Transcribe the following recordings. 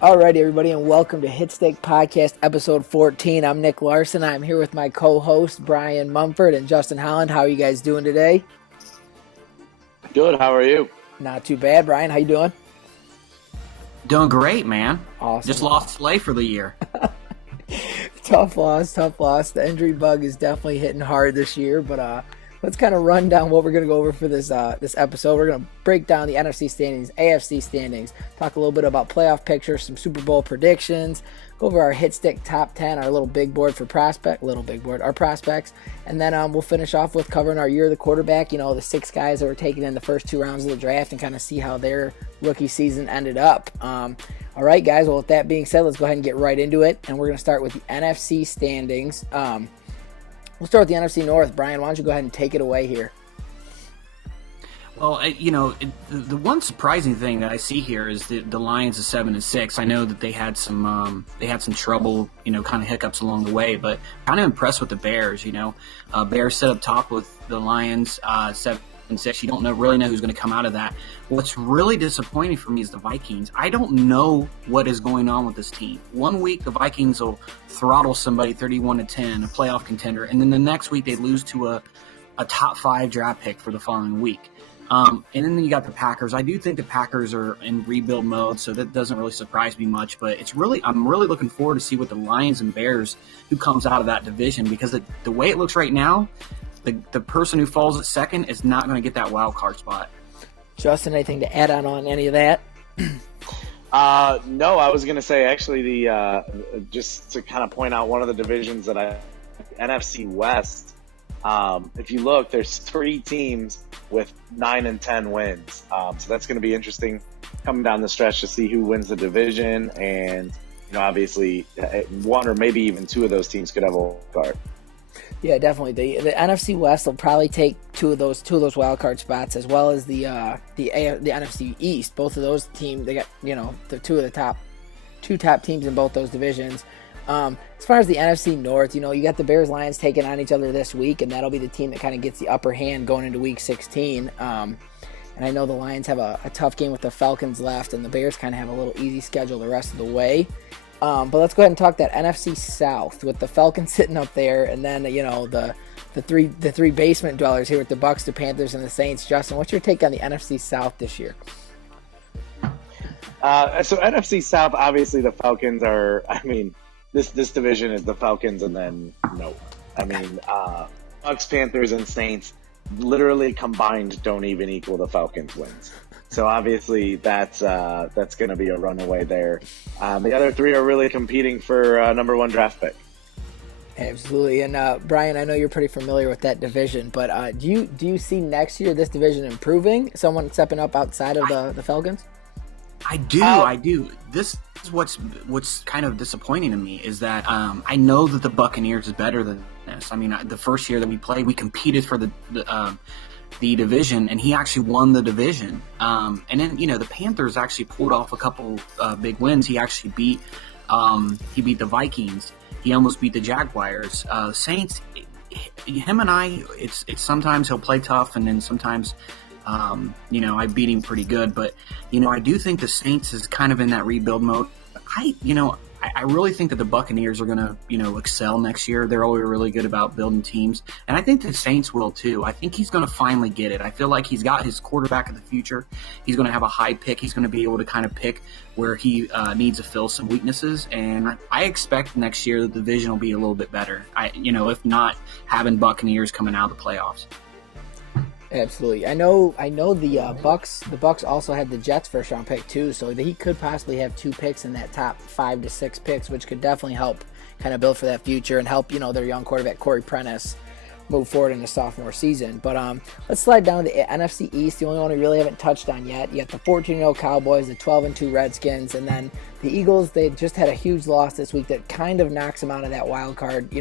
Alrighty, everybody, and welcome to Hitstick Podcast, episode 14. I'm Nick Larson. I'm here with my co-host, Brian Mumford and Justin Holland. How are you guys doing today? Good. How are you? Not too bad. Brian, how you doing? Doing great, man. Awesome. Just lost Slay for the year. Tough loss. The injury bug is definitely hitting hard this year, but let's kind of run down what we're going to go over for this episode. We're going to break down the NFC standings, AFC standings, talk a little bit about playoff pictures, some Super Bowl predictions, go over our Hitstick top 10, our little big board for our prospects, and then we'll finish off with covering our year of the quarterback, the 6 guys that were taken in the first 2 rounds of the draft and kind of see how their rookie season ended up. All right, guys, well, with that being said, let's go ahead and get right into it, and we're going to start with the NFC standings. We'll start with the NFC North. Brian, why don't you go ahead and take it away here? Well, the one surprising thing that I see here is the Lions is 7-6. I know that they had some trouble, kind of hiccups along the way, but kind of impressed with the Bears. Bears set up top with the Lions 7-6. You don't really know who's going to come out of that. What's really disappointing for me is the Vikings. I don't know what is going on with this team. One week the Vikings will throttle somebody 31-10, a playoff contender, and then the next week they lose to a top 5 draft pick for the following week. And then you got the Packers. I do think the Packers are in rebuild mode, so that doesn't really surprise me much. But I'm really looking forward to see what the Lions and Bears, who comes out of that division, because the way it looks right now, the person who falls at second is not going to get that wild card spot. Justin, anything to add on any of that? No, I was going to say actually just to kind of point out one of the divisions that NFC West. If you look, there's 3 teams with 9 and 10 wins. So that's going to be interesting coming down the stretch to see who wins the division, and obviously one or maybe even 2 of those teams could have a wild card. Yeah, definitely. The NFC West will probably take two of those wild card spots, as well as the NFC East. Both of those teams, they got the 2 top teams in both those divisions. As far as the NFC North, you got the Bears Lions taking on each other this week, and that'll be the team that kind of gets the upper hand going into Week 16. And I know the Lions have a tough game with the Falcons left, and the Bears kind of have a little easy schedule the rest of the way. But let's go ahead and talk that NFC South with the Falcons sitting up there, and then the three basement dwellers here with the Bucs, the Panthers, and the Saints. Justin, what's your take on the NFC South this year? So NFC South, obviously the Falcons are. I mean, this division is the Falcons, and then Bucs, Panthers, and Saints literally combined don't even equal the Falcons' wins. So obviously that's going to be a runaway there. The other 3 are really competing for number 1 draft pick. Absolutely. And Brian, I know you're pretty familiar with that division, but do you see next year this division improving? Someone stepping up outside of the Falcons? I do. This is what's kind of disappointing to me is that I know that the Buccaneers is better than this. I mean, the first year that we played, we competed for the division, and he actually won the division. And then the Panthers actually pulled off a couple big wins. He actually beat the Vikings. He almost beat the Jaguars. Saints, him and I, it's sometimes he'll play tough, and then sometimes I beat him pretty good. But I do think the Saints is kind of in that rebuild mode. I really think that the Buccaneers are going to, excel next year. They're always really good about building teams. And I think the Saints will too. I think he's going to finally get it. I feel like he's got his quarterback of the future. He's going to have a high pick. He's going to be able to kind of pick where he needs to fill some weaknesses. And I expect next year the division will be a little bit better. If not having Buccaneers coming out of the playoffs. Absolutely. I know the Bucks. The Bucks also had the Jets first round pick too, so he could possibly have 2 picks in that top 5 to 6 picks, which could definitely help kind of build for that future and help their young quarterback Corey Prentice move forward in the sophomore season. But let's slide down to the NFC East, the only one we really haven't touched on yet. You got the 14-0 Cowboys, the 12-2 Redskins, and then the Eagles. They just had a huge loss this week that kind of knocks them out of that wild card,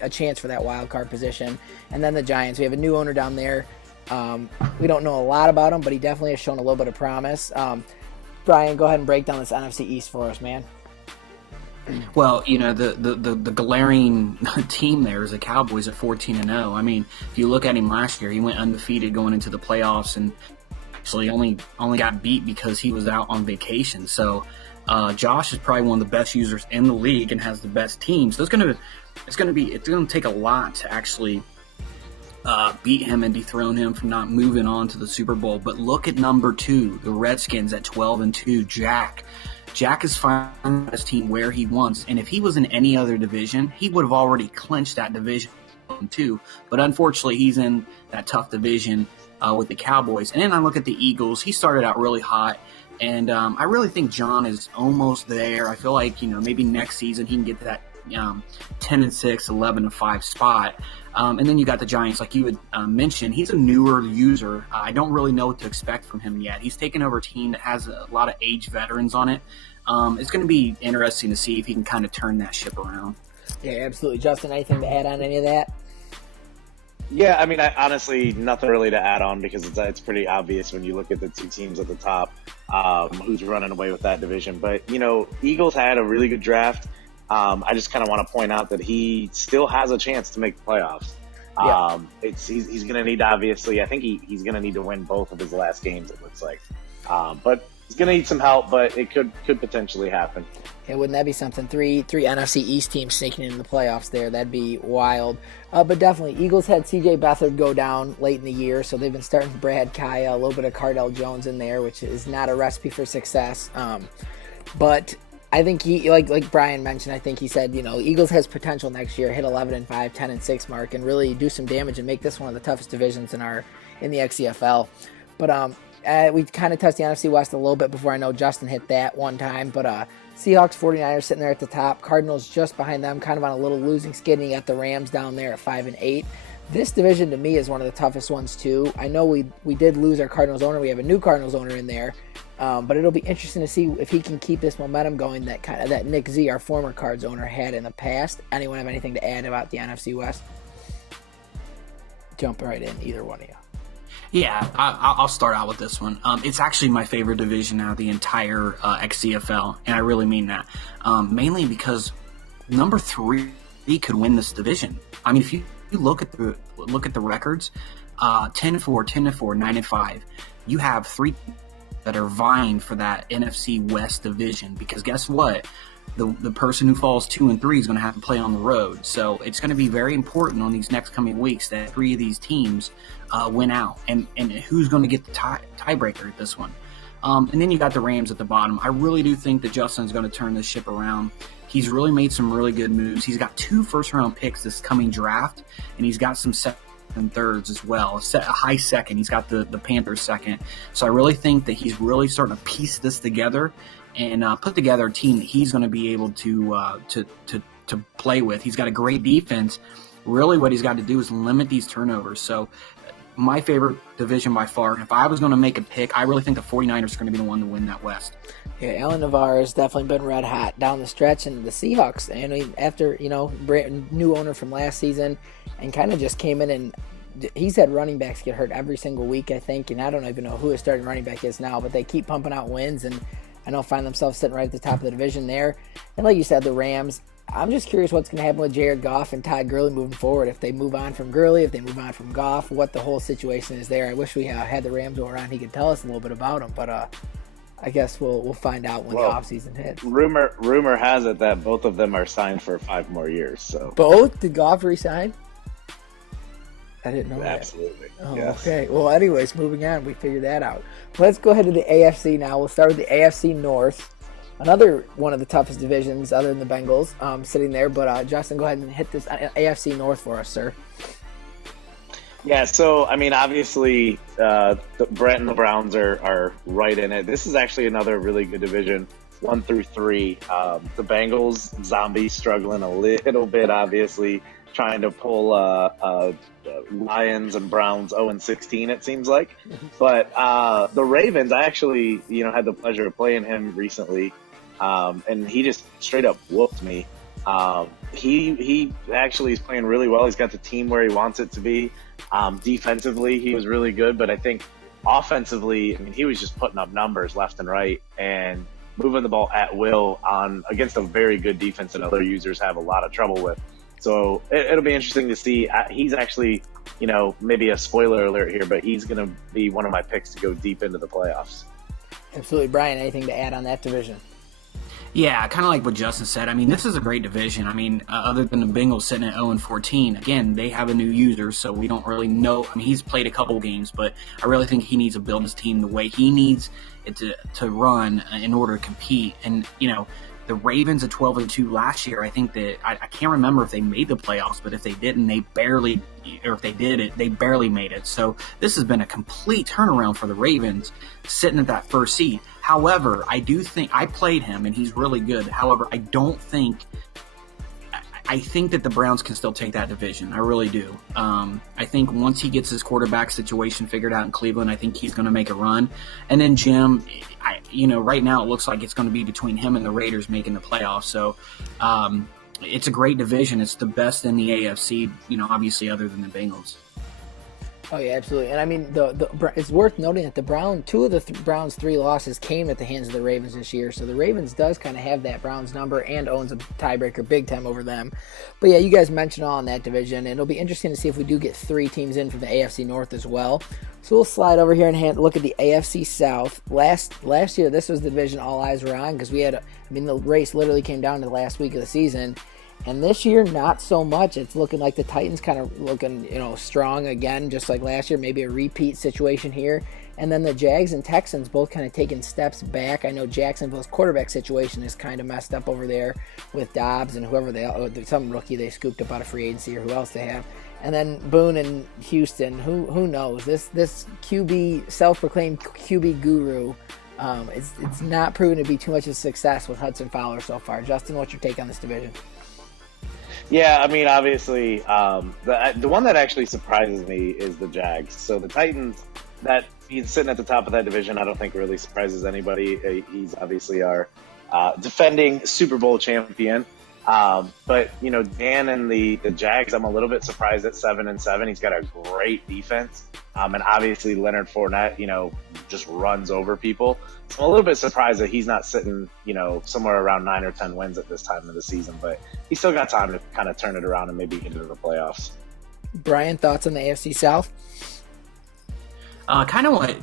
a chance for that wild card position. And then the Giants. We have a new owner down there. We don't know a lot about him, but he definitely has shown a little bit of promise. Brian, go ahead and break down this NFC East for us, man. Well, the glaring team there is the Cowboys at 14-0. I mean, if you look at him last year, he went undefeated going into the playoffs, and actually only got beat because he was out on vacation. So Josh is probably one of the best users in the league and has the best team. So it's going to take a lot to actually beat him and dethrone him from not moving on to the Super Bowl. But look at number 2, the Redskins at 12-2. Jack is finding his team where he wants, and if he was in any other division, he would have already clinched that division too. But unfortunately, he's in that tough division with the Cowboys. And then I look at the Eagles. He started out really hot, and I really think John is almost there. I feel like maybe next season he can get that 10-6, 11-5 spot. And then you got the Giants, like you had mentioned. He's a newer user. I don't really know what to expect from him yet. He's taken over a team that has a lot of age veterans on it. It's going to be interesting to see if he can kind of turn that ship around. Yeah, absolutely. Justin, anything to add on any of that? Yeah, I mean, honestly, nothing really to add on because it's pretty obvious when you look at the 2 teams at the top who's running away with that division. But, Eagles had a really good draft. I just kind of want to point out that he still has a chance to make the playoffs. Yeah. He's going to need, obviously, I think he's going to need to win both of his last games, it looks like. But he's going to need some help, but it could potentially happen. Yeah, wouldn't that be something? Three NFC East teams sneaking into the playoffs there. That'd be wild. But definitely, Eagles had C.J. Beathard go down late in the year, so they've been starting to Brad Kaya, a little bit of Cardell Jones in there, which is not a recipe for success. But I think he, like Brian mentioned, I think he said, Eagles has potential next year, hit 11-5, 10-6 mark, and really do some damage and make this one of the toughest divisions in the XCFL. But we kind of touched the NFC West a little bit before. I know Justin hit that one time, but Seahawks, 49ers sitting there at the top. Cardinals just behind them, kind of on a little losing skid, and you got the Rams down there at 5-8. This division to me is one of the toughest ones too. I know we did lose our Cardinals owner. We have a new Cardinals owner in there, but it'll be interesting to see if he can keep this momentum going that Nick Z, our former Cards owner, had in the past. Anyone have anything to add about the NFC West? Jump right in, either one of you. Yeah, I'll start out with this one. It's actually my favorite division out of the entire XCFL, and I really mean that. Mainly because number 3 could win this division. I mean, if you look at the records, 10-4, 10-4, 9-5, you have 3 that are vying for that NFC West division. Because guess what? The person who falls 2 and 3 is going to have to play on the road. So it's going to be very important on these next coming weeks that 3 of these teams win out. And who's going to get the tiebreaker at this one? And then you got the Rams at the bottom. I really do think that Justin's going to turn this ship around. He's really made some really good moves. He's got 2 first-round picks this coming draft, and he's got some second and thirds as well. A high second. He's got the Panthers second. So I really think that he's really starting to piece this together and put together a team that he's going to be able to play with. He's got a great defense. Really what he's got to do is limit these turnovers. So my favorite division by far. If I was going to make a pick, I really think the 49ers are going to be the one to win that West. Yeah, Alan Navarre has definitely been red hot down the stretch, and the Seahawks, and after, new owner from last season, and kind of just came in and he's had running backs get hurt every single week, I think, and I don't even know who his starting running back is now, but they keep pumping out wins, and I know find themselves sitting right at the top of the division there. And like you said, the Rams, I'm just curious what's going to happen with Jared Goff and Todd Gurley moving forward. If they move on from Gurley, if they move on from Goff, what the whole situation is there. I wish we had the Rams over on. He could tell us a little bit about them, but I guess we'll find out when the offseason hits. Rumor has it that both of them are signed for 5 more years. So both? Did Goff resign? I didn't know that. Absolutely. Oh, yes. Okay. Well, anyways, moving on. We figured that out. Let's go ahead to the AFC now. We'll start with the AFC North. Another one of the toughest divisions other than the Bengals sitting there. But, Justin, go ahead and hit this AFC North for us, sir. Yeah, so I mean, obviously, Brett and the Browns are right in it. This is actually another really good division, 1 through 3. The Bengals, zombies struggling a little bit, obviously, trying to pull Lions and Browns 0-16. It seems like, but the Ravens, I actually had the pleasure of playing him recently, and he just straight up whooped me. He actually is playing really well. He's got the team where he wants it to be. Defensively, he was really good, but I think offensively, I mean, he was just putting up numbers left and right and moving the ball at will against a very good defense that other users have a lot of trouble with. So it'll be interesting to see. He's actually, maybe a spoiler alert here, but he's going to be one of my picks to go deep into the playoffs. Absolutely. Brian, anything to add on that division? Yeah, kind of like what Justin said. I mean, this is a great division. I mean, other than the Bengals sitting at 0-14, again, they have a new user, so we don't really know. I mean, he's played a couple games, but I really think he needs to build his team the way he needs it to run in order to compete. And, the Ravens at 12-2 last year, I think that I can't remember if they made the playoffs, but if they didn't, if they did, they barely made it. So this has been a complete turnaround for the Ravens sitting at that first seed. However, I do think I played him and he's really good. However, I think that the Browns can still take that division. I really do. I think once he gets his quarterback situation figured out in Cleveland, I think he's going to make a run. And then Jim, right now it looks like it's going to be between him and the Raiders making the playoffs. So it's a great division. It's the best in the AFC, obviously other than the Bengals. Oh yeah, absolutely. And I mean, it's worth noting that the two of the Browns' 3 losses came at the hands of the Ravens this year. So the Ravens does kind of have that Browns number and owns a tiebreaker big time over them. But yeah, you guys mentioned all in that division, and it'll be interesting to see if we do get 3 teams in from the AFC North as well. So we'll slide over here and look at the AFC South. Last year, this was the division all eyes were on because the race literally came down to the last week of the season. And this year, not so much. It's looking like the Titans kind of looking, strong again, just like last year. Maybe a repeat situation here. And then the Jags and Texans both kind of taking steps back. I know Jacksonville's quarterback situation is kind of messed up over there with Dobbs and some rookie they scooped up out of free agency or who else they have. And then Boone and Houston, who knows? This QB, self-proclaimed QB guru, it's not proven to be too much of a success with Hudson Fowler so far. Justin, what's your take on this division? Yeah, I mean, obviously, the one that actually surprises me is the Jags. So the Titans, that he's sitting at the top of that division, I don't think really surprises anybody. He's obviously our defending Super Bowl champion. But, Dan and the Jags, I'm a little bit surprised at 7-7. He's got a great defense. And obviously Leonard Fournette, just runs over people. So I'm a little bit surprised that he's not sitting, somewhere around 9 or 10 wins at this time of the season. But he's still got time to kind of turn it around and maybe get into the playoffs. Brian, thoughts on the AFC South? Kind of what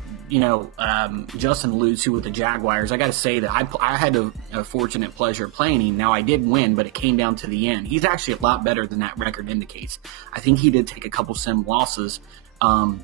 Justin alludes to with the Jaguars. I got to say that I had a fortunate pleasure of playing him. Now I did win, but it came down to the end. He's actually a lot better than that record indicates. I think he did take a couple sim losses,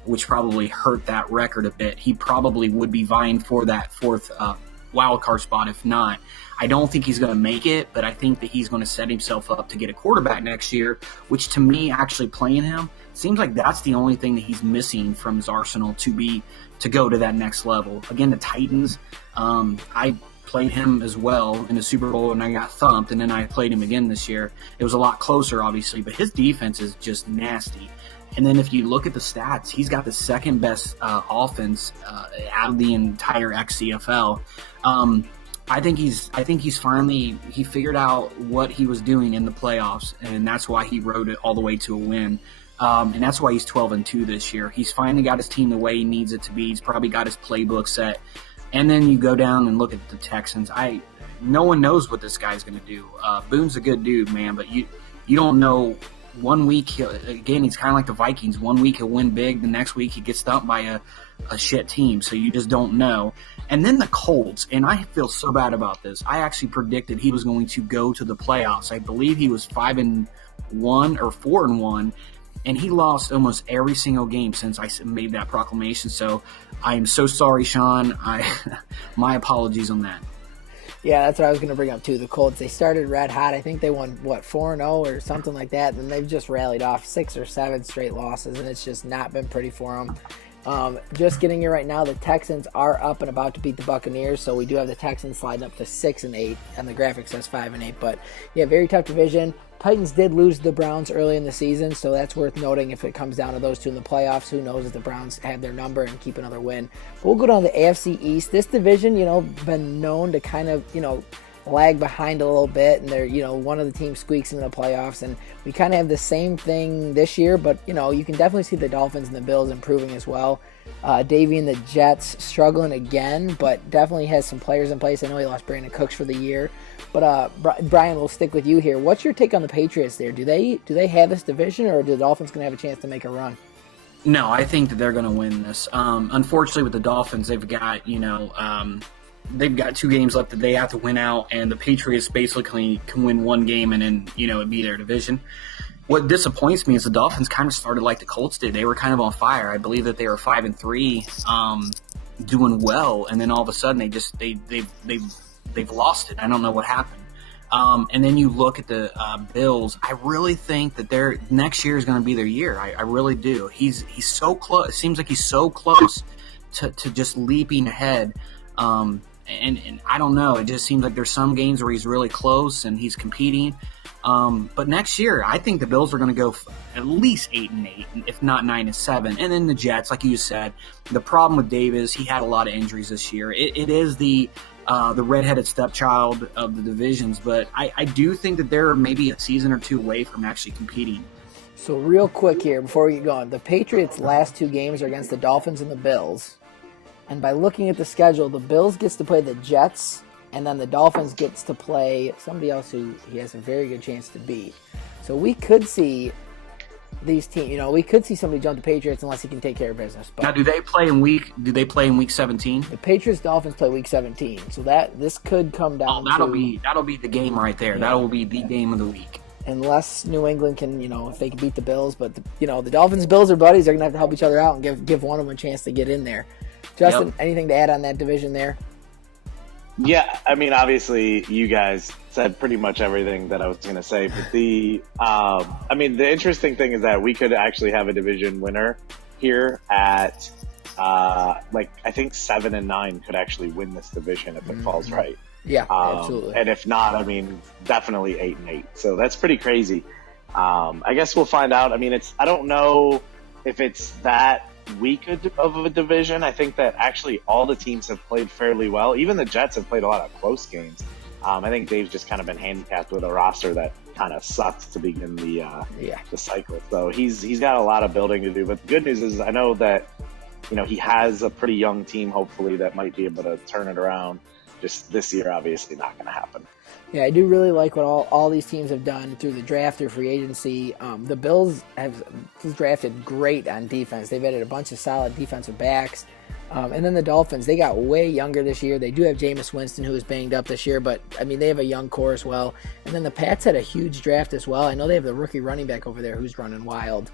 which probably hurt that record a bit. He probably would be vying for that 4th wild card spot if not. I don't think he's going to make it, but I think that he's going to set himself up to get a quarterback next year, which to me, actually playing him, seems like that's the only thing that he's missing from his arsenal to go to that next level. Again, the Titans, I played him as well in the Super Bowl and I got thumped, and then I played him again this year. It was a lot closer, obviously, but his defense is just nasty. And then if you look at the stats, he's got the second best offense out of the entire XCFL. I think he's finally figured out what he was doing in the playoffs, and that's why he rode it all the way to a win. And that's why he's 12-2 this year. He's finally got his team the way he needs it to be. He's probably got his playbook set. And then you go down and look at the Texans. No one knows what this guy's going to do. Boone's a good dude, man, but you don't know. 1 week, again, he's kind of like the Vikings. 1 week he'll win big. The next week he gets stumped by a shit team. So you just don't know. And then the Colts, and I feel so bad about this. I actually predicted he was going to go to the playoffs. I believe he was 5-1 or 4-1, and he lost almost every single game since I made that proclamation. So I am so sorry, Sean. My apologies on that. Yeah, that's what I was going to bring up too. The Colts, they started red hot. I think they won 4-0 or something like that, and they've just rallied off 6 or 7 straight losses, and it's just not been pretty for them. Just getting here right now, the Texans are up and about to beat the Buccaneers, so we do have the Texans sliding up to 6-8, and the graphic says 5-8. But yeah, very tough division. Titans did lose to the Browns early in the season, so that's worth noting. If it comes down to those two in the playoffs, who knows if the Browns have their number and keep another win. But we'll go down to the AFC East. This division, been known to kind of, lag behind a little bit, and they're, one of the teams squeaks into the playoffs, and we kind of have the same thing this year, but, you can definitely see the Dolphins and the Bills improving as well. Davey and the Jets struggling again, but definitely has some players in place. I know he lost Brandon Cooks for the year, but Brian, we'll stick with you here. What's your take on the Patriots there? Do they have this division, or are the Dolphins going to have a chance to make a run? No, I think that they're going to win this. Unfortunately, with the Dolphins, they've got they've got 2 games left that they have to win out, and the Patriots basically can win 1 game and then it'd be their division. What disappoints me is the Dolphins kind of started like the Colts did. They were kind of on fire. I believe that they were 5-3, doing well, and then all of a sudden they've lost it. I don't know what happened. And then you look at the Bills. I really think that their next year is going to be their year. I really do. He's so close. It seems like he's so close to just leaping ahead. And I don't know. It just seems like there's some games where he's really close and he's competing. But next year, I think the Bills are going to go at least 8-8, if not 9-7. And then the Jets, like you said, the problem with Dave is he had a lot of injuries this year. It is the redheaded stepchild of the divisions, but I do think that they're maybe a season or 2 away from actually competing. So real quick here, before we get going, the Patriots' last 2 games are against the Dolphins and the Bills. And by looking at the schedule, the Bills gets to play the Jets, and then the Dolphins gets to play somebody else who he has a very good chance to beat. So we could see these teams, we could see somebody jump the Patriots unless he can take care of business. But now, do they play in week 17? The Patriots-Dolphins play week 17, so this could come down that'll be the game right there. Yeah. That will be the game of the week. Unless New England can, if they can beat the Bills, but the Dolphins and Bills are buddies. They're gonna have to help each other out and give one of them a chance to get in there. Justin, Anything to add on that division there? Yeah, I mean, obviously, you guys said pretty much everything that I was going to say. But the interesting thing is that we could actually have a division winner here at, I think 7-9 could actually win this division if it falls right. Yeah, absolutely. And if not, definitely 8-8. So that's pretty crazy. I guess we'll find out. I don't know if it's that weak of a division. I think that actually all the teams have played fairly well. Even the Jets have played a lot of close games. I think Dave's just kind of been handicapped with a roster that kind of sucked to begin the cycle. So he's got a lot of building to do. But the good news is I know that he has a pretty young team, hopefully, that might be able to turn it around. Just this year, obviously, not going to happen. Yeah, I do really like what all these teams have done through the draft, through free agency. The Bills have drafted great on defense. They've added a bunch of solid defensive backs. And then the Dolphins, they got way younger this year. They do have Jameis Winston, who was banged up this year, but, they have a young core as well. And then the Pats had a huge draft as well. I know they have the rookie running back over there who's running wild.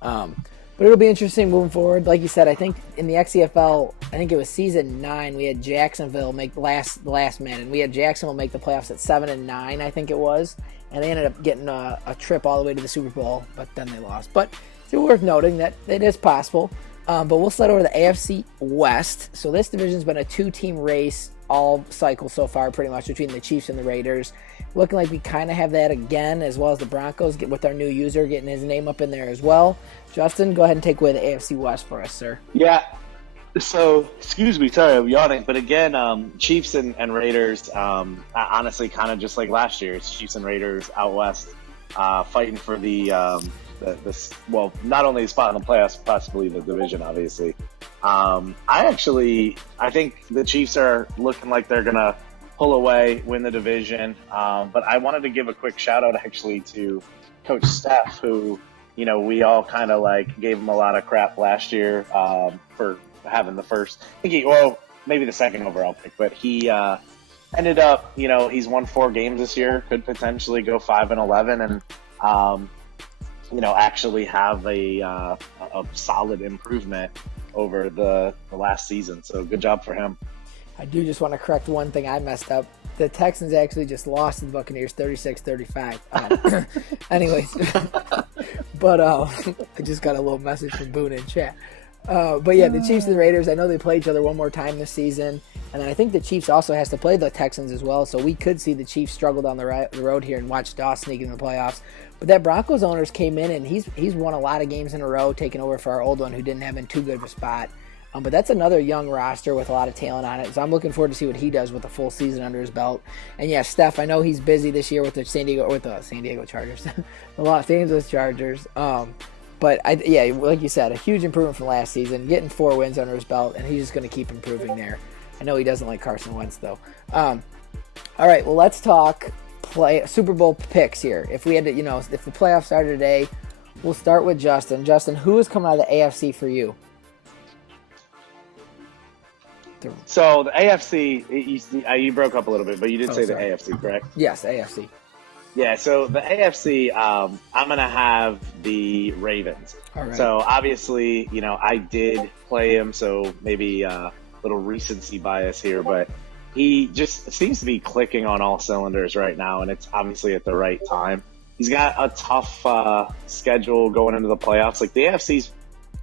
But it'll be interesting moving forward. Like you said, I think in the XCFL, I think it was season 9, we had Jacksonville make the last Madden. We had Jacksonville make the playoffs at 7-9, I think it was. And they ended up getting a trip all the way to the Super Bowl, but then they lost. But it's worth noting that it is possible. But we'll slide over to the AFC West. So this division's been a 2-team race all cycle so far, pretty much, between the Chiefs and the Raiders. Looking like we kind of have that again, as well as the Broncos with our new user getting his name up in there as well. Justin, go ahead and take away the AFC West for us, sir. Yeah. So, excuse me, sorry, I'm yawning. But again, Chiefs and Raiders, honestly, kind of just like last year, it's Chiefs and Raiders out west, fighting for the not only the spot in the playoffs, possibly the division, obviously. I think the Chiefs are looking like they're gonna pull away, win the division. But I wanted to give a quick shout out actually to Coach Steph, who, we all kind of gave him a lot of crap last year for having the first, maybe the second overall pick, but he ended up, he's won 4 games this year, could potentially go 5-11, and actually have a solid improvement over the last season. So good job for him. I do just want to correct one thing I messed up. the Texans actually just lost to the Buccaneers 36-35. Anyways, but I just got a little message from Boone in chat. But yeah, the Chiefs and the Raiders, I know they play each other one more time this season. And then I think the Chiefs also has to play the Texans as well. So we could see the Chiefs struggle down the road here and watch Doss sneak in the playoffs. But that Broncos owners came in, and he's won a lot of games in a row, taking over for our old one who didn't have in too good of a spot. But that's another young roster with a lot of talent on it. So I'm looking forward to see what he does with a full season under his belt. And yeah, Steph, I know he's busy this year with the San Diego Chargers, the Los Angeles Chargers. But like you said, a huge improvement from last season, getting 4 wins under his belt, and he's just going to keep improving there. I know he doesn't like Carson Wentz though. All right, well, let's talk Super Bowl picks here. If we had to, if the playoffs started today, we'll start with Justin. Justin, who is coming out of the AFC for you? So the AFC, you broke up a little bit, but you did say sorry. The AFC, correct? Yes, AFC. Yeah, so the AFC, I'm going to have the Ravens. All right. So obviously, I did play him, so maybe a little recency bias here, but he just seems to be clicking on all cylinders right now, and it's obviously at the right time. He's got a tough schedule going into the playoffs. Like, the AFC's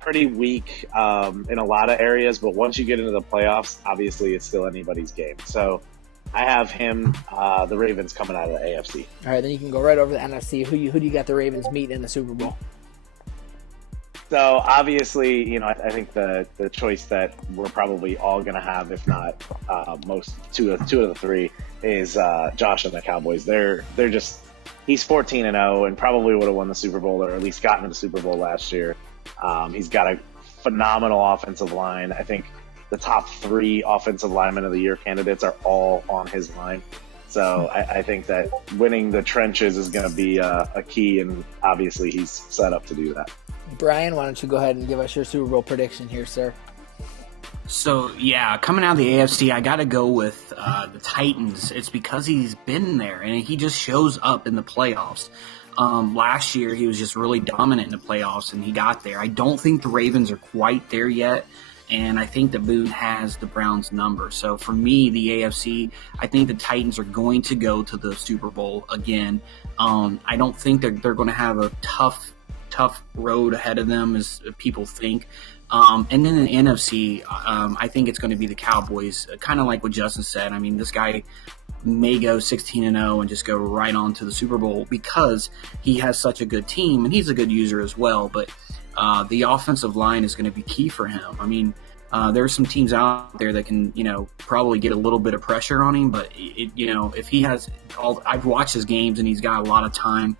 pretty weak in a lot of areas, but once you get into the playoffs, obviously it's still anybody's game. So I have him, the Ravens, coming out of the AFC. All right, then you can go right over to the NFC. Who do you got the Ravens meeting in the Super Bowl? So obviously, I think the choice that we're probably all going to have, if not two of the three, is Josh and the Cowboys. They're just, he's 14-0 and probably would have won the Super Bowl, or at least gotten to the Super Bowl last year. He's got a phenomenal offensive line. I think the top 3 offensive linemen of the year candidates are all on his line. So I think that winning the trenches is going to be a key, and obviously he's set up to do that. Brian, why don't you go ahead and give us your Super Bowl prediction here, sir? So, yeah, coming out of the AFC, I got to go with the Titans. It's because he's been there, and he just shows up in the playoffs. Last year, he was just really dominant in the playoffs, and he got there. I don't think the Ravens are quite there yet, and I think that Boone has the Browns' number. So, for me, the AFC, I think the Titans are going to go to the Super Bowl again. I don't think they're going to have a tough road ahead of them as people think. And then in the NFC, I think it's going to be the Cowboys, kind of like what Justin said. I mean, this guy may go 16-0 and just go right on to the Super Bowl because he has such a good team, and he's a good user as well. But the offensive line is going to be key for him. I mean, there are some teams out there that can, probably get a little bit of pressure on him. But, if he has I've watched his games and he's got a lot of time,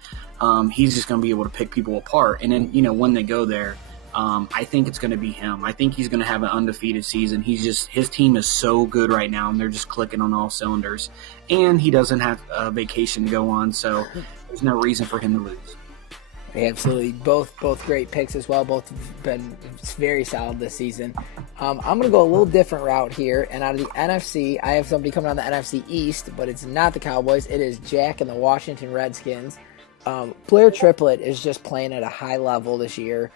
he's just going to be able to pick people apart. And then, when they go there, I think it's going to be him. I think he's going to have an undefeated season. His team is so good right now, and they're just clicking on all cylinders. And he doesn't have a vacation to go on, so there's no reason for him to lose. Absolutely. Both great picks as well. Both have been very solid this season. I'm going to go a little different route here. And out of the NFC, I have somebody coming out of the NFC East, but it's not the Cowboys. It is Jack and the Washington Redskins. Blair Triplett is just playing at a high level this year.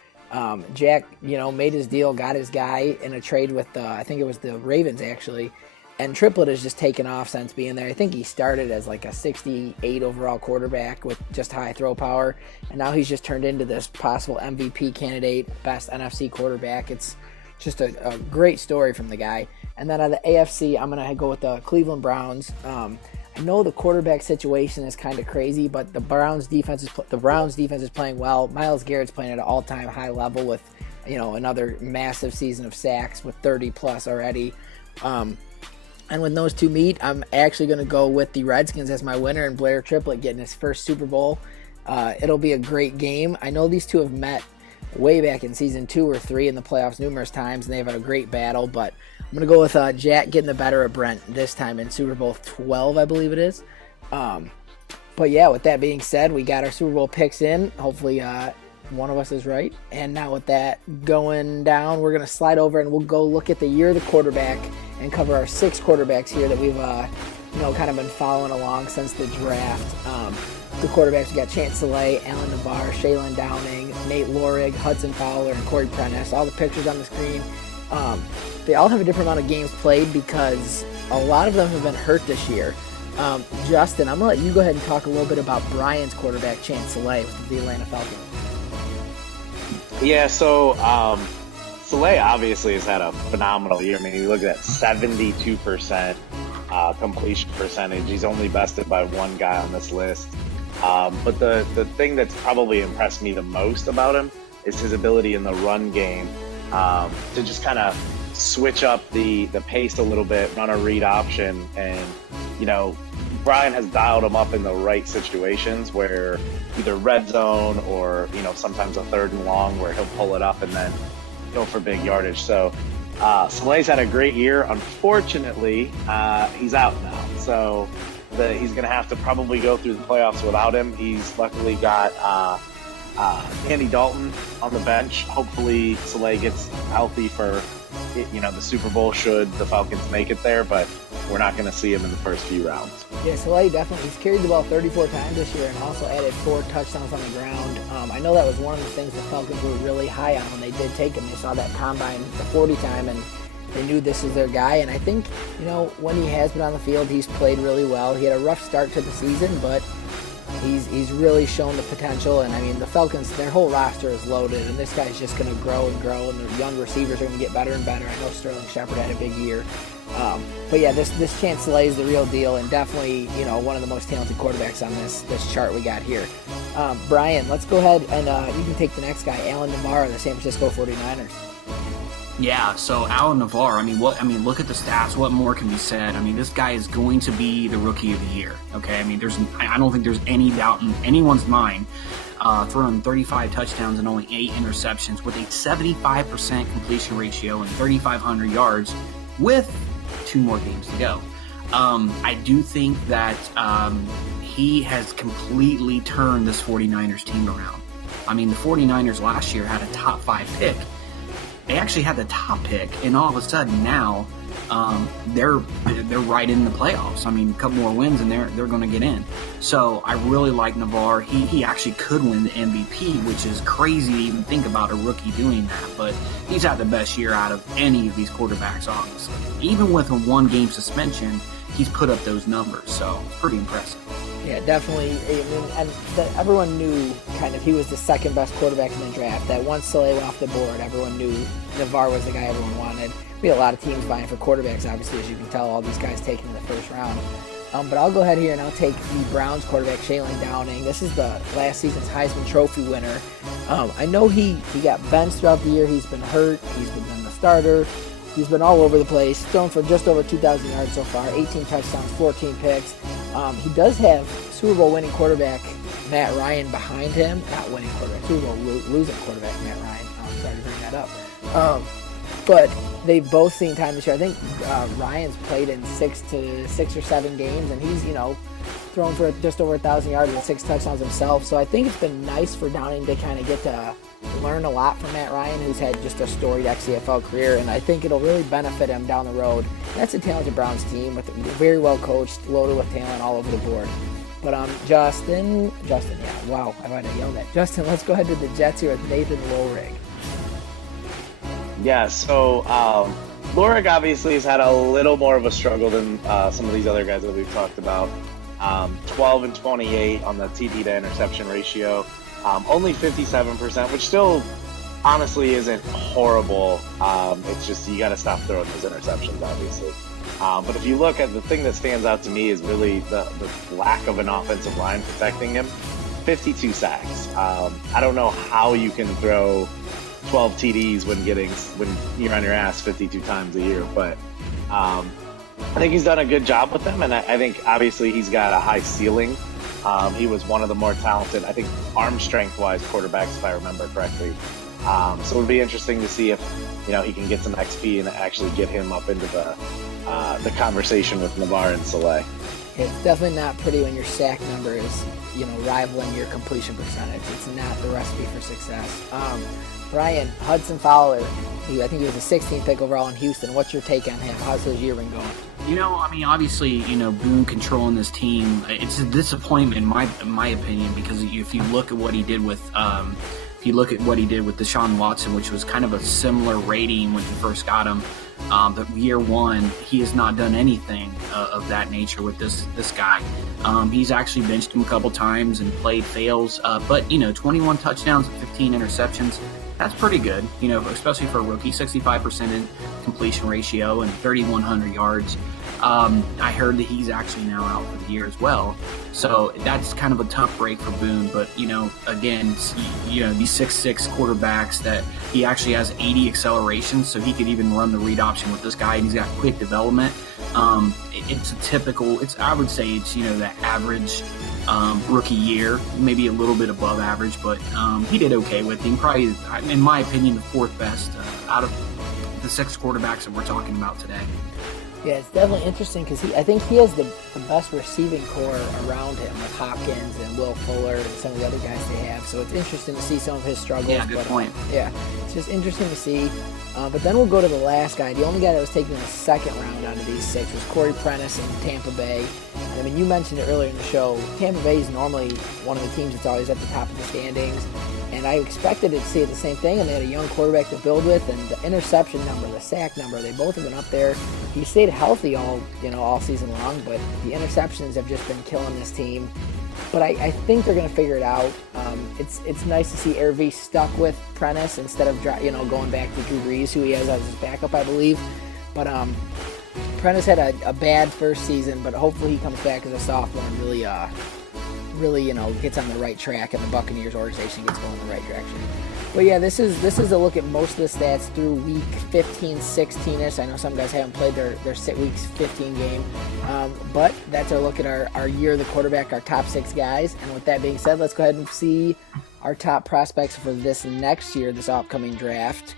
Jack, made his deal, got his guy in a trade with, I think it was the Ravens actually. And Triplett has just taken off since being there. I think he started as like a 68 overall quarterback with just high throw power. And now he's just turned into this possible MVP candidate, best NFC quarterback. It's just a great story from the guy. And then on the AFC, I'm going to go with the Cleveland Browns. I know the quarterback situation is kind of crazy, but the Browns defense is playing well. Myles Garrett's playing at an all-time high level with, another massive season of sacks with 30 plus already. And when those two meet, I'm actually going to go with the Redskins as my winner and Blair Triplett getting his first Super Bowl. It'll be a great game. I know these two have met way back in season 2 or 3 in the playoffs numerous times, and they've had a great battle, but I'm going to go with Jack getting the better of Brent this time in Super Bowl 12, I believe it is. But yeah, with that being said, we got our Super Bowl picks in. Hopefully one of us is right. And now with that going down, we're going to slide over and we'll go look at the year of the quarterback and cover our 6 quarterbacks here that we've kind of been following along since the draft. The quarterbacks, we got Chance Saleh, Alan Navarre, Shaylin Downing, Nate Lorig, Hudson Fowler, and Corey Prentice. All the pictures on the screen. They all have a different amount of games played because a lot of them have been hurt this year. Justin, I'm going to let you go ahead and talk a little bit about Brian's quarterback, Chance Saleh, with the Atlanta Falcons. Yeah, so Saleh obviously has had a phenomenal year. I mean, you look at that 72% completion percentage. He's only bested by one guy on this list. But the thing that's probably impressed me the most about him is his ability in the run game to just kind of switch up the pace a little bit, run a read option. And, you know, Brian has dialed him up in the right situations where either red zone or, you know, sometimes a 3rd and long where he'll pull it up and then go for big yardage. So Saleh's had a great year. Unfortunately, he's out now. So he's going to have to probably go through the playoffs without him. He's luckily got Andy Dalton on the bench. Hopefully Saleh gets healthy for, you know, the Super Bowl should the Falcons make it there, but we're not going to see him in the first few rounds. Yeah, Saleh definitely. He's carried the ball 34 times this year and also added 4 touchdowns on the ground. I know that was one of the things the Falcons were really high on when they did take him. They saw that combine, the 40 time, and they knew this is their guy. And I think, you know, when he has been on the field, he's played really well. He had a rough start to the season, but he's really shown the potential. And I mean, the Falcons, their whole roster is loaded, and this guy's just going to grow and grow, and their young receivers are going to get better and better. I know Sterling Shepard had a big year. But yeah, this Chance Saleh is the real deal, and definitely, you know, one of the most talented quarterbacks on this chart we got here. Brian, let's go ahead and you can take the next guy, Alan Navarre, the San Francisco 49ers. Yeah, so Alan Navarre, I mean, look at the stats. What more can be said? I mean, this guy is going to be the rookie of the year. Okay, I mean, I don't think there's any doubt in anyone's mind. Throwing 35 touchdowns and only 8 interceptions with a 75% completion ratio and 3,500 yards with 2 more games to go. I do think that he has completely turned this 49ers team around. I mean, the 49ers last year had a top 5 pick. They actually had the top pick, and all of a sudden now they're right in the playoffs. I mean, a couple more wins and they're going to get in. So I really like Navarre. He actually could win the MVP, which is crazy to even think about a rookie doing that. But he's had the best year out of any of these quarterbacks, obviously. Even with a 1-game suspension, he's put up those numbers. So it's pretty impressive. Yeah, definitely. I mean, and everyone knew kind of he was the second best quarterback in the draft. That once Saleh went off the board, everyone knew Navarre was the guy everyone wanted. We had a lot of teams vying for quarterbacks, obviously, as you can tell, all these guys taken in the first round. But I'll go ahead here and I'll take the Browns quarterback, Shaylin Downing. This is the last season's Heisman Trophy winner. I know he got benched throughout the year. He's been hurt. He's been the starter. He's been all over the place, thrown for just over 2,000 yards so far, 18 touchdowns, 14 picks. He does have Super Bowl winning quarterback Matt Ryan behind him. Not winning quarterback, Super Bowl losing quarterback Matt Ryan. Sorry to bring that up. But they've both seen time this year. I think Ryan's played in 6 or 7 games, and he's, you know, thrown for just over 1,000 yards and 6 touchdowns himself. So I think it's been nice for Downing to kind of get to learn a lot from Matt Ryan, who's had just a storied XCFL career, and I think it'll really benefit him down the road. That's a talented Browns team, with very well coached, loaded with talent all over the board. But Justin, yeah, wow, I might have yelled at Justin. Let's go ahead to the Jets here with Nathan Lohrig. Yeah, so Lohrig obviously has had a little more of a struggle than some of these other guys that we've talked about. 12 and 28 on the TD to interception ratio. Only 57%, which still honestly isn't horrible. It's just you got to stop throwing those interceptions, obviously. But if you look at the thing that stands out to me is really the lack of an offensive line protecting him. 52 sacks. I don't know how you can throw 12 TDs when you're on your ass 52 times a year, but I think he's done a good job with them, and I think obviously he's got a high ceiling. He was one of the more talented, I think, arm strength-wise quarterbacks, if I remember correctly. So it'll be interesting to see if, you know, he can get some XP and actually get him up into the conversation with Navarre and Saleh. It's definitely not pretty when your sack number is, you know, rivaling your completion percentage. It's not the recipe for success. Brian, Hudson Fowler, I think he was a 16th pick overall in Houston. What's your take on him? How's his year been going? You know, I mean, obviously, you know, Boone controlling this team, it's a disappointment in my opinion, because if you look at what he did with Deshaun Watson, which was kind of a similar rating when he first got him, But year one, he has not done anything of that nature with this guy. He's actually benched him a couple times and played fails. But 21 touchdowns and 15 interceptions. That's pretty good, especially for a rookie. 65% in completion ratio and 3,100 yards. I heard that he's actually now out for the year as well. So that's kind of a tough break for Boone. But, again, these 6'6" quarterbacks that he actually has 80 acceleration, so he could even run the read option with this guy, and he's got quick development. I would say it's the average rookie year, maybe a little bit above average, but he did okay with him. Probably, in my opinion, the fourth best out of the 6 quarterbacks that we're talking about today. Yeah, it's definitely interesting because I think he has the best receiving core around him with Hopkins and Will Fuller and some of the other guys they have. So it's interesting to see some of his struggles. Yeah, good point. Yeah, it's just interesting to see. But then we'll go to the last guy. The only guy that was taken in the second round out of these 6 was Corey Prentice in Tampa Bay. And, you mentioned it earlier in the show. Tampa Bay is normally one of the teams that's always at the top of the standings. And I expected to see the same thing, and they had a young quarterback to build with, and the interception number, the sack number, they both have been up there. He stayed healthy all season long, but the interceptions have just been killing this team. But I think they're going to figure it out. It's nice to see RV stuck with Prentice instead of going back to Drew Brees, who he has as his backup, I believe. But Prentice had a bad first season, but hopefully he comes back as a sophomore and really gets on the right track, and the Buccaneers organization gets going in the right direction. But yeah, this is a look at most of the stats through week 15, 16ish. I know some guys haven't played their week 15 game, but that's our look at our year of the quarterback, our top 6 guys. And with that being said, let's go ahead and see our top prospects for this next year, this upcoming draft.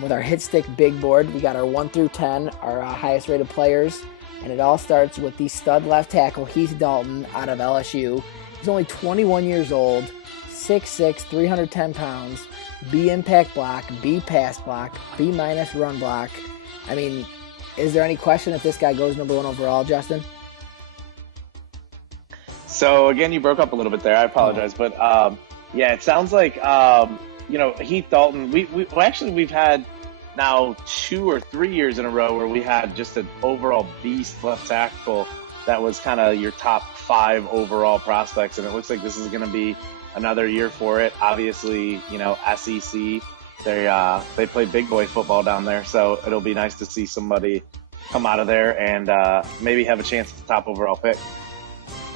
With our Hitstick big board, we got our 1 through 10, our highest rated players, and it all starts with the stud left tackle Heath Dalton out of LSU. He's only 21 years old, 6'6", 310 pounds, B impact block, B pass block, B minus run block. Is there any question if this guy goes number 1 overall, Justin? So again, you broke up a little bit there. I apologize, but it sounds like Heath Dalton. We've had now 2 or 3 years in a row where we had just an overall beast left tackle that was kind of your top 5 overall prospects, and it looks like this is going to be another year for it. Obviously, SEC, they play big boy football down there, so it'll be nice to see somebody come out of there and maybe have a chance at the top overall pick.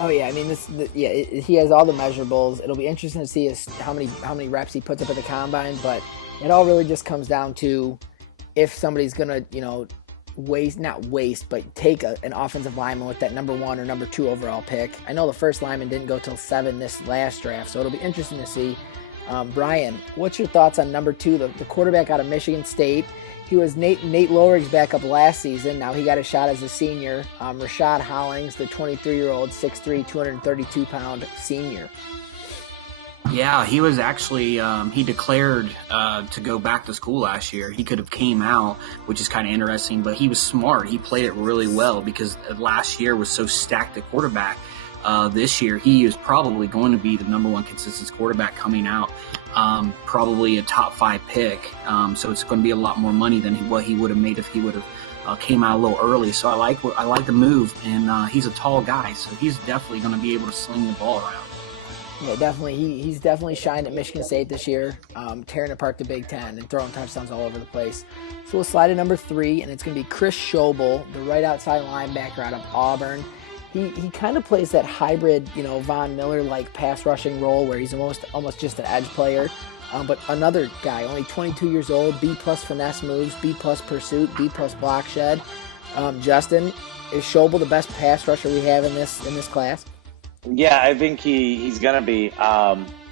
Oh yeah, he has all the measurables. It'll be interesting to see how many reps he puts up at the combine, but it all really just comes down to if somebody's gonna take an offensive lineman with that number 1 or number 2 overall pick. I know the first lineman didn't go till 7 this last draft, so it'll be interesting to see. Brian, what's your thoughts on number 2, the quarterback out of Michigan State? He was Nate Lohrig's backup last season. Now he got a shot as a senior. Rashad Hollings, the 23-year-old, 6'3", 232-pound senior. Yeah, he was actually he declared to go back to school last year. He could have came out, which is kind of interesting, but he was smart. He played it really well because last year was so stacked at quarterback. This year, he is probably going to be the number 1 consistent quarterback coming out, probably a top 5 pick. So it's going to be a lot more money than what he would have made if he would have came out a little early. So I like the move, and he's a tall guy, so he's definitely going to be able to sling the ball around. Yeah, definitely. He's definitely shined at Michigan State this year, tearing apart the Big Ten and throwing touchdowns all over the place. So we'll slide to number 3, and it's going to be Chris Schobel, the right outside linebacker out of Auburn. He kind of plays that hybrid, Von Miller-like pass rushing role where he's almost just an edge player. But another guy, only 22 years old, B-plus finesse moves, B-plus pursuit, B-plus block shed. Justin, is Schobel the best pass rusher we have in this class? Yeah, I think he's going to be.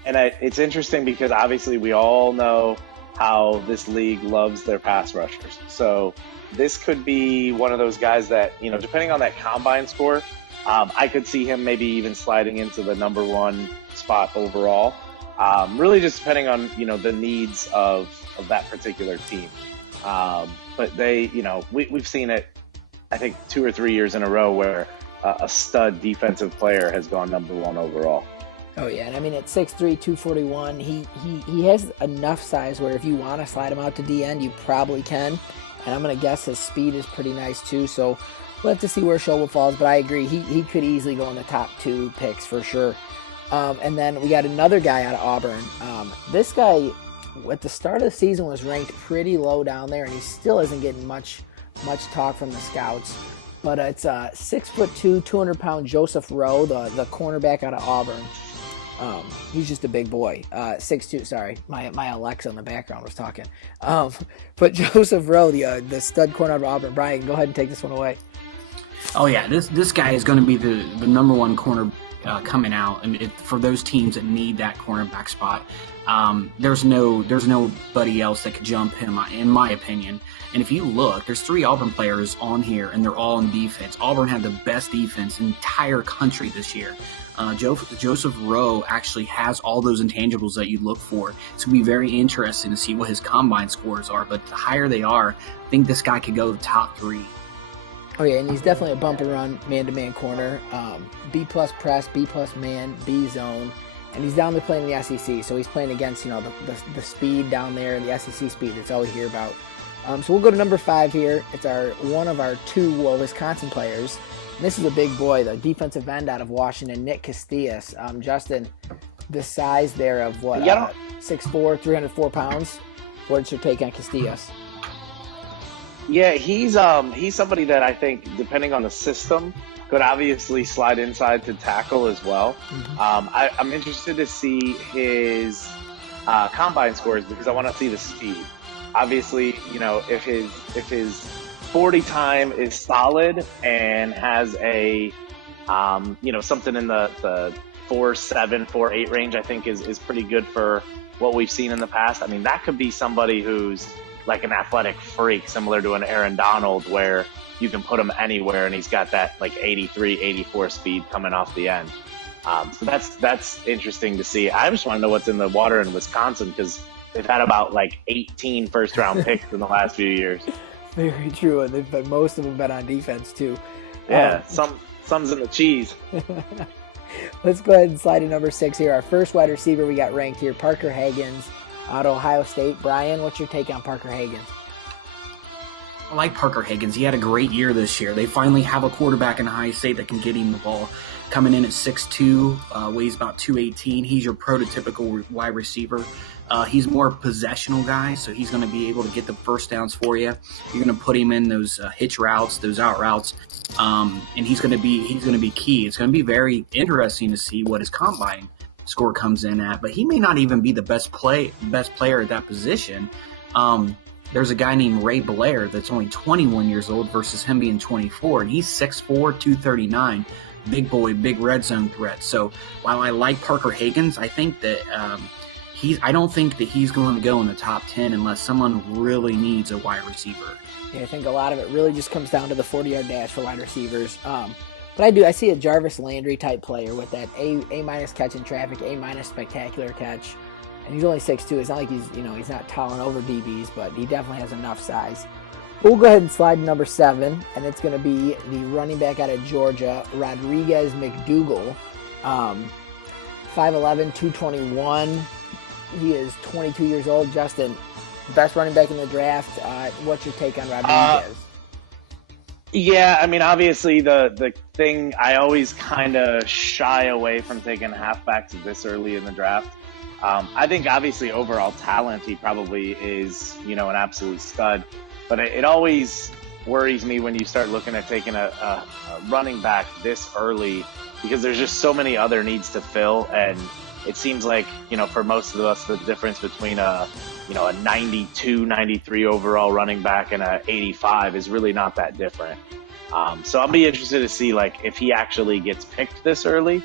It's interesting because obviously we all know how this league loves their pass rushers. So this could be one of those guys that, depending on that combine score, I could see him maybe even sliding into the number 1 spot overall. Really just depending on, the needs of that particular team. But they, we've seen it, I think 2 or 3 years in a row where a stud defensive player has gone number 1 overall. Oh yeah, and at 6'3", 241, he has enough size where if you want to slide him out to D end, you probably can. and I'm going to guess his speed is pretty nice too. So we'll have to see where Schobel falls, but I agree. He could easily go in the top 2 picks for sure. And then we got another guy out of Auburn. This guy, at the start of the season, was ranked pretty low down there, and he still isn't getting much talk from the scouts. But it's 6'2", 200-pound Joseph Rowe, the cornerback out of Auburn. He's just a big boy. 6'2". Sorry, my Alexa in the background was talking. But Joseph Rowe, the stud corner out of Auburn. Brian, go ahead and take this one away. Oh yeah, this guy is going to be the number 1 corner coming out, and for those teams that need that cornerback spot. There's nobody else that could jump him, in my opinion. And if you look, there's 3 Auburn players on here, and they're all in defense. Auburn had the best defense in the entire country this year. Joseph Rowe actually has all those intangibles that you look for. It's going to be very interesting to see what his combine scores are, but the higher they are, I think this guy could go to the top 3. Oh yeah, and he's definitely a bump and run man-to-man corner. B+ press, B+ man, B zone. And he's down there playing the SEC, so he's playing against, the speed down there, the SEC speed that's all we hear about. So we'll go to number 5 here. It's one of our 2 Wisconsin players. And this is a big boy, the defensive end out of Washington, Nick Castillas. Justin, the size there of 6'4", 304 pounds. What's your take on Castillas? Yeah, he's somebody that I think, depending on the system, could obviously slide inside to tackle as well. Mm-hmm. I'm interested to see his combine scores because I want to see the speed. Obviously, if his 40 time is solid and has a something in the 4.7, 4.8 range, I think is pretty good for what we've seen in the past. I mean, that could be somebody who's like an athletic freak, similar to an Aaron Donald, where you can put him anywhere and he's got that like 83, 84 speed coming off the end. So that's interesting to see. I just want to know what's in the water in Wisconsin because they've had about like 18 first-round picks in the last few years. Very true, and most of them been on defense too. Yeah, some's in the cheese. Let's go ahead and slide to number 6 here. Our first wide receiver we got ranked here, Parker Hagans out of Ohio State. Brian, what's your take on Parker Hagans? I like Parker Hagans. He had a great year this year. They finally have a quarterback in Ohio State that can get him the ball. Coming in at 6'2", weighs about 218. He's your prototypical wide receiver. He's more possessional guy, so he's going to be able to get the first downs for you. You're going to put him in those hitch routes, those out routes, and he's going to be key. It's going to be very interesting to see what his combine score comes in at, but he may not even be the best player at that position. There's a guy named Ray Blair that's only 21 years old versus him being 24, and he's 6'4", 239. Big boy, big red zone threat. So while I like Parker Hagans, I think that I don't think that he's going to go in the top 10 unless someone really needs a wide receiver. Yeah, I think a lot of it really just comes down to the 40-yard dash for wide receivers. But I see a Jarvis Landry type player with that A- catch in traffic, A- spectacular catch. And he's only 6'2". It's not like he's not towering over DBs, but he definitely has enough size. We'll go ahead and slide to number 7, and it's going to be the running back out of Georgia, Rodriguez McDougal. 5'11", 221. He is 22 years old. Justin, best running back in the draft. What's your take on Rodriguez? Yeah, I mean, obviously the thing, I always kind of shy away from taking halfbacks this early in the draft. I think obviously overall talent, he probably is, an absolute stud. But it always worries me when you start looking at taking a running back this early because there's just so many other needs to fill. And it seems like, for most of us, the difference between a 92, 93 overall running back and a 85 is really not that different. So I'll be interested to see, if he actually gets picked this early,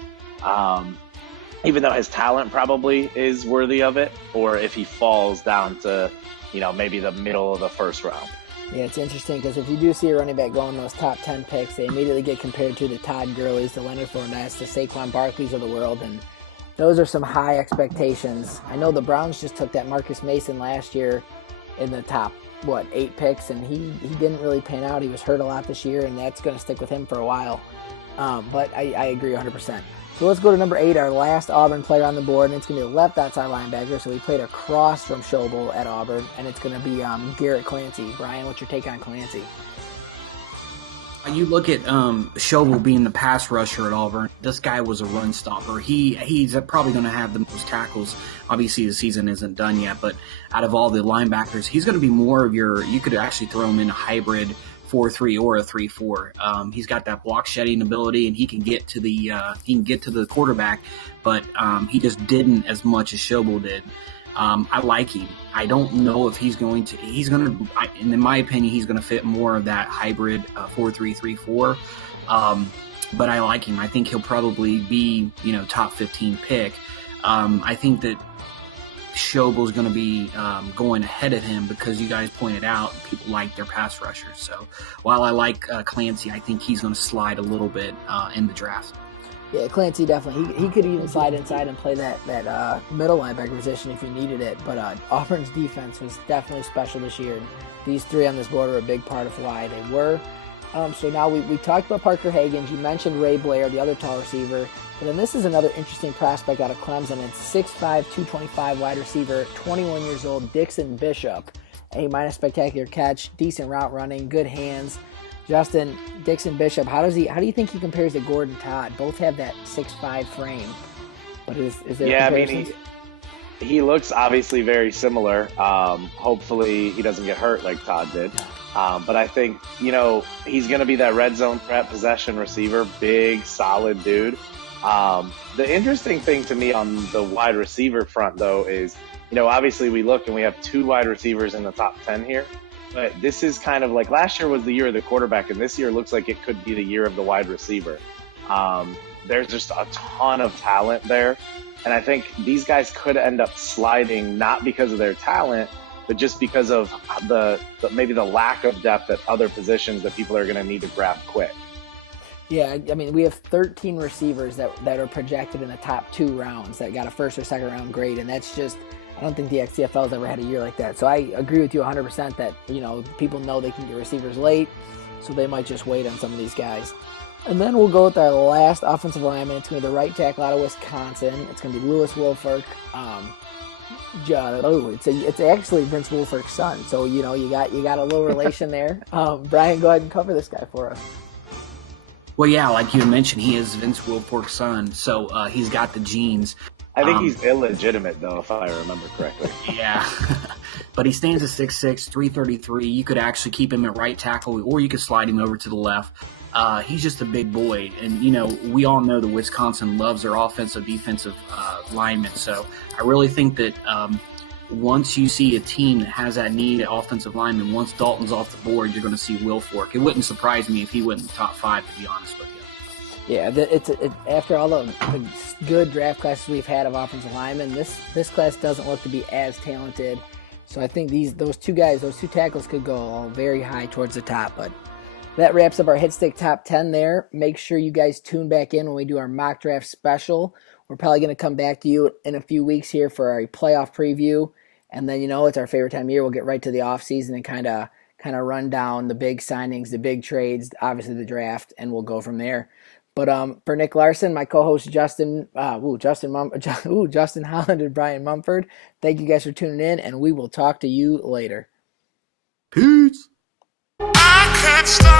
even though his talent probably is worthy of it, or if he falls down to, maybe the middle of the first round. Yeah, it's interesting because if you do see a running back go in those top 10 picks, they immediately get compared to the Todd Gurley's, the Leonard Fournettes, the Saquon Barkley's of the world, and those are some high expectations. I know the Browns just took that Marcus Mason last year in the top, 8 picks, and he didn't really pan out. He was hurt a lot this year, and that's going to stick with him for a while. But I agree 100%. So let's go to number 8, our last Auburn player on the board, and it's going to be a left outside linebacker. So he played across from Schobel at Auburn, and it's going to be Garrett Clancy. Brian, what's your take on Clancy? You look at Schobel being the pass rusher at Auburn. This guy was a run stopper. He's probably going to have the most tackles. Obviously, the season isn't done yet, but out of all the linebackers, he's going to be more of your. You could actually throw him in a hybrid 4-3 or a 3-4. He's got that block shedding ability, and he can get to the quarterback, but he just didn't as much as Schobel did. I like him. I don't know if and in my opinion, he's going to fit more of that hybrid 4-3-3-4. But I like him. I think he'll probably be, top 15 pick. I think that Schobel's going to be going ahead of him because you guys pointed out people like their pass rushers. So while I like Clancy, I think he's going to slide a little bit in the draft. Yeah, Clancy definitely. He could even slide inside and play that middle linebacker position if you needed it. But Auburn's defense was definitely special this year. These three on this board are a big part of why they were. So now we talked about Parker Hagens. You mentioned Ray Blair, the other tall receiver. But then this is another interesting prospect out of Clemson. It's 6'5", 225 wide receiver, 21 years old, Dixon Bishop. And he might have spectacular catch, decent route running, good hands. Justin, Dixon Bishop, how do you think he compares to Gordon Todd? Both have that 6'5" frame. But is there comparisons? He looks obviously very similar. Hopefully he doesn't get hurt like Todd did. But I think, he's going to be that red zone threat possession receiver, big, solid dude. The interesting thing to me on the wide receiver front, though, is, obviously we look and we have 2 wide receivers in the top 10 here. But this is kind of like last year was the year of the quarterback, and this year looks like it could be the year of the wide receiver. There's just a ton of talent there. And I think these guys could end up sliding not because of their talent, but just because of maybe the lack of depth at other positions that people are going to need to grab quick. Yeah, I mean, we have 13 receivers that are projected in the top 2 rounds that got a first or second round grade, and that's just – I don't think the XCFL has ever had a year like that. So I agree with you 100% that, people know they can get receivers late, so they might just wait on some of these guys. And then we'll go with our last offensive lineman. It's going to be the right tackle out of Wisconsin. It's going to be Lewis Wilfork. It's actually Vince Wilfork's son. So, you got a little relation there. Brian, go ahead and cover this guy for us. Well, yeah, like you mentioned, he is Vince Wilfork's son, so he's got the genes. I think he's illegitimate, though, if I remember correctly. Yeah. But he stands at 6'6", 333. You could actually keep him at right tackle, or you could slide him over to the left. He's just a big boy. And, we all know that Wisconsin loves their offensive, defensive linemen. So I really think that once you see a team that has that need at offensive lineman, once Dalton's off the board, you're going to see Wilfork. It wouldn't surprise me if he went in the top 5, to be honest with you. Yeah, after all the good draft classes we've had of offensive linemen, this class doesn't look to be as talented. So I think those two tackles could go very high towards the top. But that wraps up our Hitstick top 10 there. Make sure you guys tune back in when we do our mock draft special. We're probably going to come back to you in a few weeks here for our playoff preview. And then, it's our favorite time of year. We'll get right to the offseason and kind of run down the big signings, the big trades, obviously the draft, and we'll go from there. But for Nick Larson, my co-host Justin Holland and Brian Mumford, thank you guys for tuning in, and we will talk to you later. Peace. I can't stop.